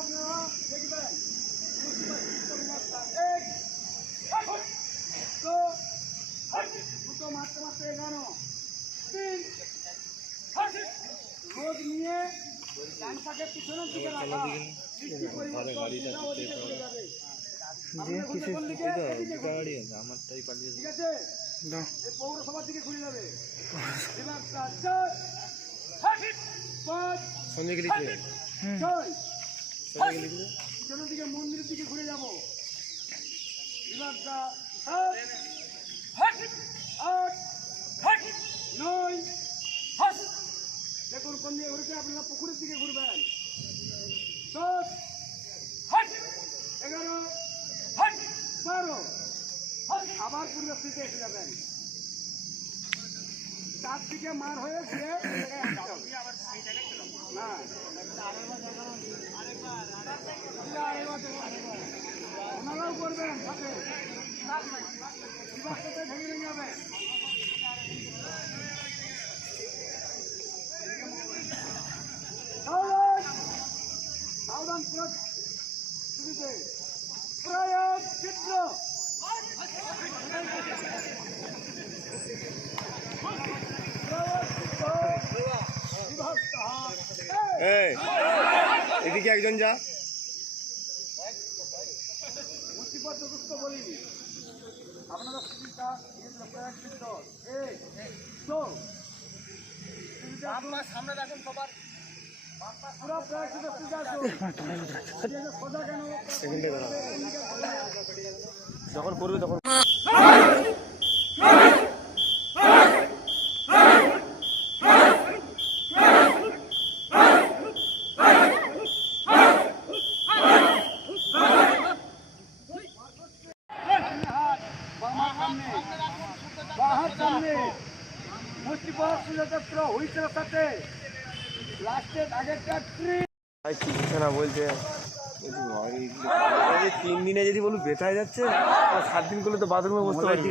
আপনারা দেখবেন দুটো মারতে মারতে এগানো রোদ নিয়ে ডানটাকে পিছনের দিকে রাখা বৃষ্টি পরিবর্তন ওদিকে চলে যাবে। ঠিক আছে, এই পৌরসভার দিকে ঘুরে যাবে। পিছনের দিকে মন্দিরের দিকে ঘুরে যাবো। বিভাগটা 7, 8, 9, দেখুন কোন দিকে ঘুরেছে। আপনারা পুকুরের দিকে ঘুরবেন। 10, 11, 12, আবার পূর্বস্থিতিতে এসে যাবেন। চারদিকে মার হয়ে ফিরে না ওনারাও করবেন সাথে বিভাগটাতে ভেঙে যাবে। সাবধান প্রয়োগ চিত্র এদিকে একজন যা মুক্তিপত্র বলিনি আপনারা সামনে দেখুন সবার যখন করবে তখন বলছে 3 দিনে যদি বলুন বেটায় যাচ্ছে আর 7 দিন করলে তো বাথরুমে বসতে পারি।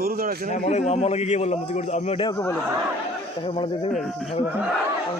গরু দাঁড়াচ্ছে না মলাকে গিয়ে বললাম আমি ওটাই ওকে বলেছি তাকে মলা দিতে আমি